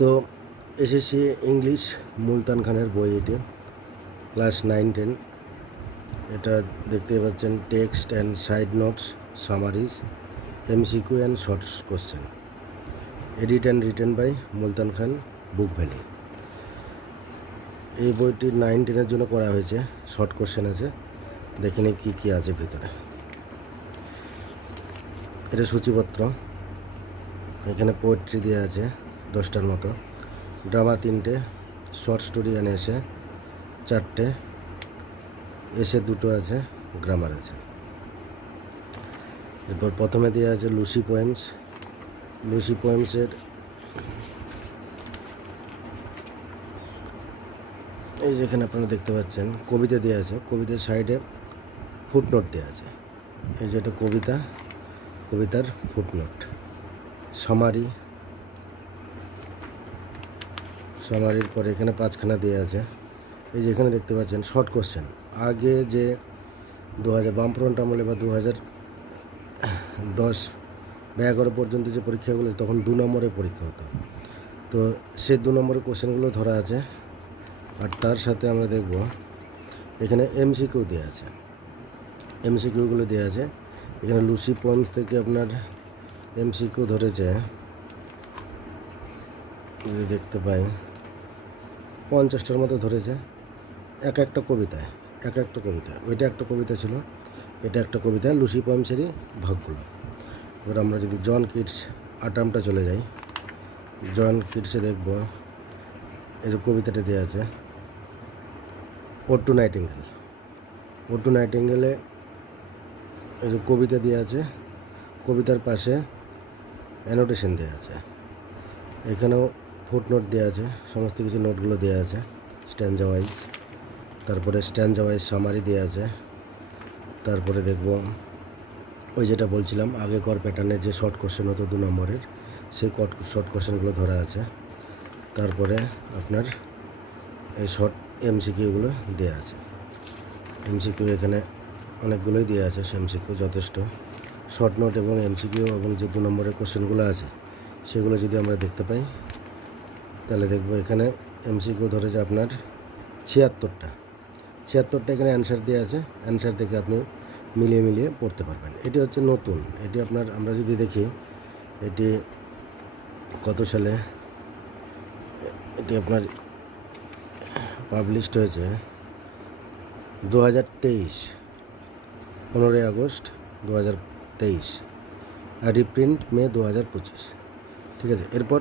তো SSC English Multan খানের বই এটি, ক্লাস 9-10। এটা দেখতে পাচ্ছেন text and side notes, summaries, MCQ and short question, edit and written by Multan Khan, Book Valley. এই বইটি 9-10-এর জন্য করা হয়েছে। শর্ট কোশ্চেন আছে, দেখে নিই কী কী আছে ভিতরে। এটা সূচিপত্র, এখানে পোয়েট্রি দেওয়া আছে 10টার মতো, ড্রামা 3টে, শর্ট স্টোরি এনে এসে 4টে, এসে 2টো আছে, গ্রামার আছে। এরপর প্রথমে দেওয়া আছে লুসি পোয়েমস। লুসি পোয়েমসের এই যেখানে আপনারা দেখতে পাচ্ছেন কবিতা দেওয়া আছে, কবিতার সাইডে ফুটনোট দেওয়া আছে। এই যেটা কবিতা, কবিতার ফুটনোট। সামারির পরে এখানে 5খানা দেওয়া আছে। এই যে এখানে দেখতে পাচ্ছেন শর্ট কোশ্চেন। আগে যে 2000 বামফ্রন্ট আমলে বা 2010 বা 11 পর্যন্ত যে পরীক্ষাগুলো, তখন 2 নম্বরের পরীক্ষা হতো। তো সে 2 নম্বরের কোশ্চেনগুলো ধরা আছে। আর তার সাথে আমরা দেখব এখানে এমসিকিউ দেওয়া আছে, এমসিকিউগুলো দেওয়া আছে। এখানে লুসি পোয়েমস থেকে আপনার এমসিকিউ ধরেছে, যদি দেখতে পাই 50টার মতো ধরেছে, এক একটা কবিতা। ওইটা একটা কবিতা ছিল, এটা একটা কবিতা, লুসি পোয়েমসেরই ভাগগুলো। এবার আমরা যদি জন কিটস আটামটা চলে যাই, জন কিটসে দেখব এই যে কবিতাটা দেওয়া আছে, ode to nightingale. Ode to নাইটিঙ্গেলে এই যে কবিতা দেওয়া আছে, কবিতার পাশে অ্যানোটেশন দেওয়া আছে। এখানেও ফুটনোট দেওয়া আছে, সমস্ত কিছু নোটগুলো দেওয়া আছে স্ট্যান্জা ওয়াইজ। তারপরে স্ট্যান্জা ওয়াইজ সামারি দেওয়া আছে। তারপরে দেখব ওই যেটা বলছিলাম আগেকার প্যাটার্নে যে শর্ট কোশ্চেন হতো 2 নম্বরের, সেই শর্ট কোশ্চেনগুলো ধরা আছে। তারপরে আপনার এই শর্ট এমসিকিউগুলো দেওয়া আছে। এমসিকিউ এখানে অনেকগুলোই দেওয়া আছে, এমসিকিউ যথেষ্ট। শর্ট নোট এবং এমসিকিউ এবং যে 2 নম্বরের কোশ্চেনগুলো আছে সেগুলো যদি আমরা দেখতে পাই, তাহলে দেখব এখানে এমসিকিউ ধরেছে আপনার 76টা এখানে অ্যান্সার দেওয়া আছে। অ্যান্সার থেকে আপনি মিলিয়ে পড়তে পারবেন। এটি হচ্ছে নতুন, এটি আপনার, আমরা যদি দেখি এটি কত সালে এটি আপনার পাবলিশড হয়েছে, 2023, 15 আগস্ট 2023, আর রিপ্রিন্ট মে 2025। ঠিক আছে। এরপর